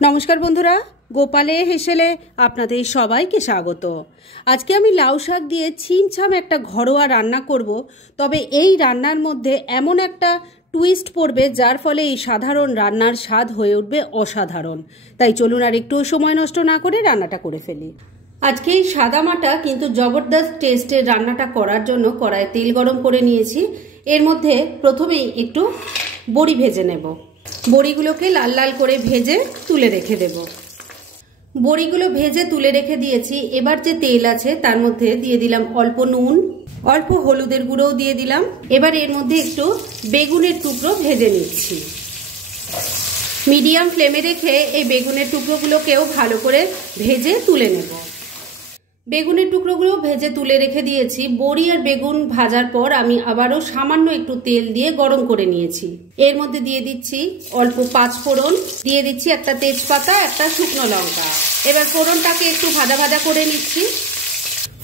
নমস্কার বন্ধুরা, গোপালে হেসেলে আপনাদের সবাইকে স্বাগত। আজকে আমি লাউ শাক দিয়ে ছিমছাম একটা ঘরোয়া রান্না করব। তবে এই রান্নার মধ্যে এমন একটা টুইস্ট পড়বে যার ফলে এই সাধারণ রান্নার স্বাদ হয়ে উঠবে অসাধারণ। তাই চলুন আর একটু সময় নষ্ট না করে রান্নাটা করে ফেলি। আজকে এই সাদামাটা কিন্তু জবরদস্ত টেস্টের রান্নাটা করার জন্য কড়াইয়ে তেল গরম করে নিয়েছি। এর মধ্যে প্রথমেই একটু বড়ি ভেজে নেব। বড়িগুলোকে লাল লাল করে ভেজে তুলে রেখে দেব। বড়িগুলো ভেজে তুলে রেখে দিয়েছি। এবার যে তেল আছে তার মধ্যে দিয়ে দিলাম অল্প নুন, অল্প হলুদের গুঁড়োও দিয়ে দিলাম। এবার এর মধ্যে একটু বেগুনের টুকরো ভেজে নিচ্ছি। মিডিয়াম ফ্লেমে রেখে এই বেগুনের টুকরোগুলোকেও ভালো করে ভেজে তুলে নেব। বেগুনের টুকরোগুলো ভেজে তুলে রেখে দিয়েছি। বড়ি আর বেগুন ভাজার পর আমি আবারও সামান্য একটু তেল দিয়ে গরম করে নিয়েছি। এর মধ্যে দিয়ে দিচ্ছি অল্প পাঁচফোড়ন, দিয়ে দিচ্ছি একটা তেজপাতা, একটা শুকনো লঙ্কা। এবার ফোড়নটাকে একটু ভাজা ভাজা করে নিচ্ছি।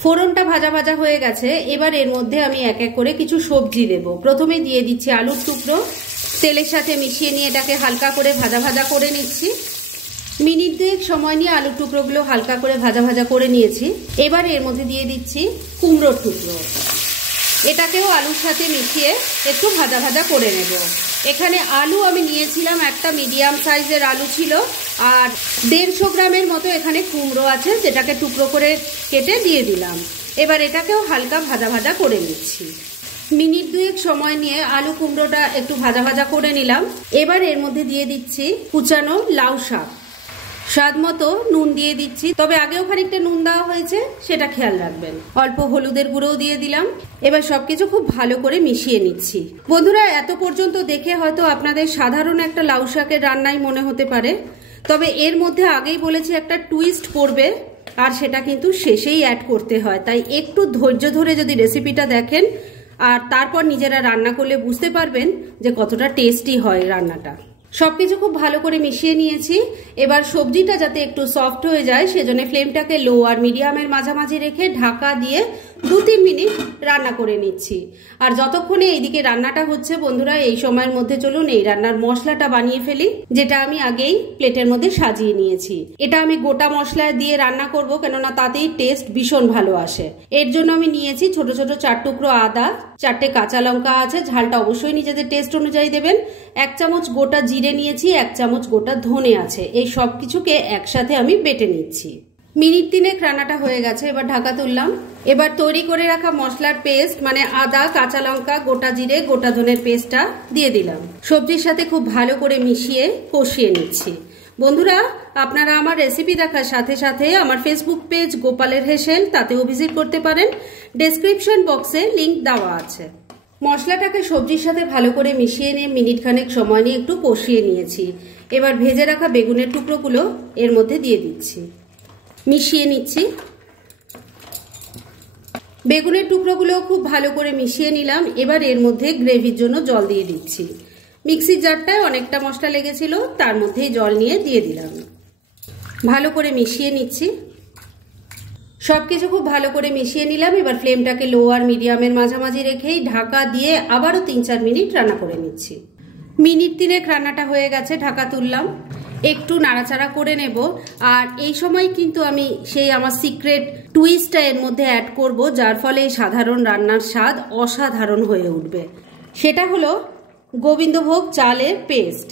ফোড়নটা ভাজা ভাজা হয়ে গেছে। এবার এর মধ্যে আমি এক এক করে কিছু সবজি দেব। প্রথমে দিয়ে দিচ্ছি আলুর টুকরো। তেলের সাথে মিশিয়ে নিয়ে এটাকে হালকা করে ভাজা ভাজা করে নিচ্ছি। মিনিট দুয়েক সময় নিয়ে আলুর টুকরোগুলো হালকা করে ভাজা ভাজা করে নিয়েছি। এবার এর মধ্যে দিয়ে দিচ্ছি কুমড়োর টুকরো। এটাকেও আলুর সাথে মিশিয়ে একটু ভাজা ভাজা করে নেব। এখানে আলু আমি নিয়েছিলাম, একটা মিডিয়াম সাইজের আলু ছিল, আর 150 গ্রামের মতো এখানে কুমড়ো আছে, যেটাকে টুকরো করে কেটে দিয়ে দিলাম। এবার এটাকেও হালকা ভাজা ভাজা করে নিচ্ছি। মিনিট দুয়েক সময় নিয়ে আলু কুমড়োটা একটু ভাজা ভাজা করে নিলাম। এবার এর মধ্যে দিয়ে দিচ্ছি কুচানো লাউ শাক। স্বাদ মতো নুন দিয়ে দিচ্ছি, তবে আগেও খানিকটা নুন দেওয়া হয়েছে, সেটা খেয়াল রাখবেন। অল্প হলুদের গুঁড়োও দিয়ে দিলাম। এবার সবকিছু খুব ভালো করে মিশিয়ে নিচ্ছি। বন্ধুরা, এত পর্যন্ত দেখে হয়তো আপনাদের সাধারণ একটা লাউ শাকের রান্নাই মনে হতে পারে, তবে এর মধ্যে আগেই বলেছি একটা টুইস্ট পড়বে, আর সেটা কিন্তু শেষেই অ্যাড করতে হয়। তাই একটু ধৈর্য ধরে যদি রেসিপিটা দেখেন আর তারপর নিজেরা রান্না করলে বুঝতে পারবেন যে কতটা টেস্টি হয় রান্নাটা। সবকিছু খুব ভালো করে মিশিয়ে নিয়েছি। এবার সবজিটা যাতে একটু সফট হয়ে যায় সেজন্য ফ্লেমটাকে লো আর মিডিয়ামের মাঝামাঝি রেখে ঢাকা দিয়ে 2-3 মিনিট রান্না করে নিচ্ছি। আর যতক্ষণে এইদিকে রান্নাটা হচ্ছে বন্ধুরা, এই সময়ের মধ্যে চলুন এই রান্নার মশলাটা বানিয়ে ফেলি, যেটা আমি আগেই প্লেটের মধ্যে সাজিয়ে নিয়েছি। এটা আমি গোটা মশলা দিয়ে রান্না করব, কেননা তাতেই টেস্ট ভীষণ ভালো আসে। এর জন্য আমি নিয়েছি ছোট ছোট 4 টুকরো আদা, 4টে কাঁচা লঙ্কা আছে, ঝালটা অবশ্যই নিজেদের টেস্ট অনুযায়ী দেবেন। 1 চামচ গোটা জিরে নিয়েছি, 1 চামচ গোটা ধনে আছে। এই সব কিছুকে একসাথে আমি বেটে নিচ্ছি। মিনিট 3 রান্নাটা হয়ে গেছে। এবার ঢাকা তুললাম। এবার তৈরি করে রাখা মশলার পেস্ট, মানে আদা, কাঁচা লঙ্কা, গোটা জিরে, গোটা ধনের পেস্টটা দিয়ে দিলাম। সবজির সাথে খুব ভালো করে মিশিয়ে কষিয়ে নিচ্ছি। বন্ধুরা, আপনারা আমার রেসিপি দেখার সাথে সাথে আমার ফেসবুক পেজ গোপালের হেসেল, তাতেও ভিজিট করতে পারেন। ডেসক্রিপশন বক্সে লিংক দেওয়া আছে। মশলাটাকে সবজির সাথে ভালো করে মিশিয়ে নিয়ে মিনিট খানেক সময় নিয়ে একটু কষিয়ে নিয়েছি। এবার ভেজে রাখা বেগুনের টুকরোগুলো এর মধ্যে দিয়ে দিচ্ছি, মিশিয়ে নিচ্ছি। বেগুনের টুকরোগুলো খুব ভালো করে মিশিয়ে নিলাম। এবার এর মধ্যে গ্রেভির জন্য জল দিয়ে দিচ্ছি। মিক্সির জারটায় অনেকটা মশলা লেগেছিল, তার মধ্যেই জল নিয়ে দিয়ে দিলাম। ভালো করে মিশিয়ে নিচ্ছি। সবকিছু খুব ভালো করে মিশিয়ে নিলাম। এবার ফ্লেমটাকে লো আর মিডিয়ামের মাঝামাঝি রেখেই ঢাকা দিয়ে আবারও 3-4 মিনিট রান্না করে নিচ্ছি। মিনিট 3 রান্নাটা হয়ে গেছে, ঢাকা তুললাম। একটু নাড়াচাড়া করে নেব। আর এই সময় কিন্তু আমি সেই আমার সিক্রেট টুইস্টটা এর মধ্যে অ্যাড করব, যার ফলে এই সাধারণ রান্নার স্বাদ অসাধারণ হয়ে উঠবে। সেটা হলো গোবিন্দভোগ চালের পেস্ট।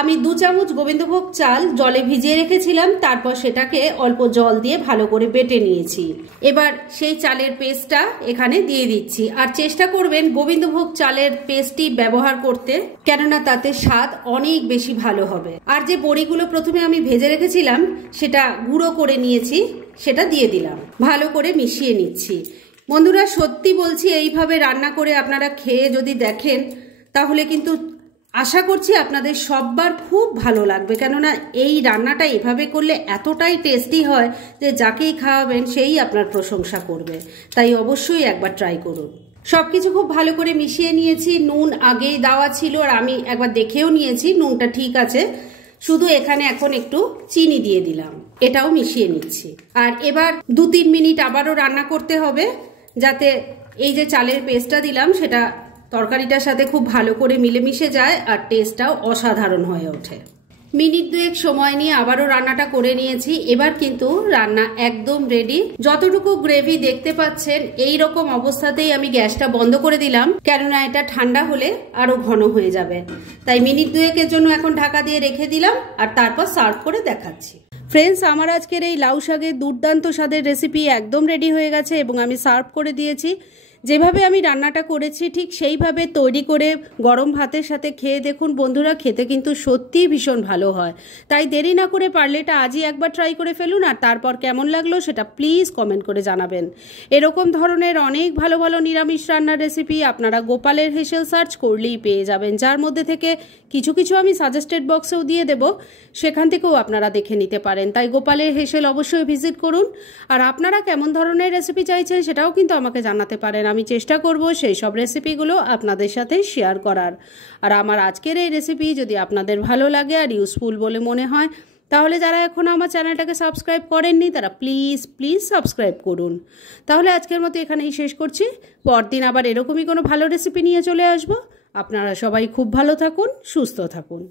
আমি 2 চামচ গোবিন্দভোগ চাল জলে ভিজিয়ে রেখেছিলাম, তারপর সেটাকে অল্প জল দিয়ে ভালো করে বেটে নিয়েছি। এবার সেই চালের পেস্টটা এখানে দিয়ে দিচ্ছি। আর চেষ্টা করবেন গোবিন্দভোগ চালের পেস্টই ব্যবহার করতে, কেননা তাতে স্বাদ অনেক বেশি ভালো হবে। আর যে বড়িগুলো প্রথমে আমি ভেজে রেখেছিলাম সেটা গুঁড়ো করে নিয়েছি, সেটা দিয়ে দিলাম। ভালো করে মিশিয়ে নিচ্ছি। বন্ধুরা, সত্যি বলছি, এইভাবে রান্না করে আপনারা খেয়ে যদি দেখেন তাহলে কিন্তু আশা করছি আপনাদের সববার খুব ভালো লাগবে, কেননা এই রান্নাটা এভাবে করলে এতটাই টেস্টি হয় যে যাকেই খাওয়াবেন সেই আপনার প্রশংসা করবে। তাই অবশ্যই একবার ট্রাই করুন। সবকিছু খুব ভালো করে মিশিয়ে নিয়েছি। নুন আগেই দেওয়া ছিল আর আমি একবার দেখেও নিয়েছি, নুনটা ঠিক আছে। শুধু এখানে এখন একটু চিনি দিয়ে দিলাম, এটাও মিশিয়ে নিচ্ছি। আর এবার 2-3 মিনিট আবারও রান্না করতে হবে, যাতে এই যে চালের পেস্টটা দিলাম সেটা তরকারিটার সাথে খুব ভালো করে মিলেমিশে যায় আর টেস্টটাও অসাধারণ হয়ে ওঠে। মিনিট দুয়েক সময় নিয়ে আবারও রান্নাটা করে নিয়েছি। এবার কিন্তু রান্না একদম রেডি। যতটুকু গ্রেভি দেখতে পাচ্ছেন এই রকম অবস্থাতেই আমি গ্যাসটা বন্ধ করে দিলাম, কেননা এটা ঠান্ডা হলে আরো ঘন হয়ে যাবে। তাই মিনিট দুয়েকের জন্য এখন ঢাকা দিয়ে রেখে দিলাম আর তারপর সার্ভ করে দেখাচ্ছি। ফ্রেন্ডস, আমার আজকের এই লাউ শাকের দুর্দান্ত স্বাদের রেসিপি একদম রেডি হয়ে গেছে এবং আমি সার্ভ করে দিয়েছি। যেভাবে আমি রান্নাটা করেছি ঠিক সেইভাবে তৈরি করে গরম ভাতের সাথে খেয়ে দেখুন বন্ধুরা, খেতে কিন্তু সত্যিই ভীষণ ভালো হয়। তাই দেরি না করে পারলে এটা আজই একবার ট্রাই করে ফেলুন আর তারপর কেমন লাগলো সেটা প্লিজ কমেন্ট করে জানাবেন। এরকম ধরনের অনেক ভালো ভালো নিরামিষ রান্নার রেসিপি আপনারা গোপালের হেসেল সার্চ করলেই পেয়ে যাবেন, যার মধ্যে থেকে কিছু কিছু আমি সাজেস্টেড বক্সেও দিয়ে দেব, সেখান থেকেও আপনারা দেখে নিতে পারেন। তাই গোপালের হেসেল অবশ্যই ভিজিট করুন। আর আপনারা কেমন ধরনের রেসিপি চাইছেন সেটাও কিন্তু আমাকে জানাতে পারেন। আমি চেষ্টা করব সেই সব রেসিপিগুলো আপনাদের সাথে শেয়ার করার। আর আমার আজকের এই রেসিপি যদি আপনাদের ভালো লাগে আর ইউজফুল বলে মনে হয়, তাহলে যারা এখনও আমার চ্যানেলটাকে সাবস্ক্রাইব করেননি তারা প্লিজ প্লিজ সাবস্ক্রাইব করুন। তাহলে আজকের মতো এখানেই শেষ করছি। পরদিন আবার এরকমই কোনো ভালো রেসিপি নিয়ে চলে আসবো। আপনারা সবাই খুব ভালো থাকুন, সুস্থ থাকুন।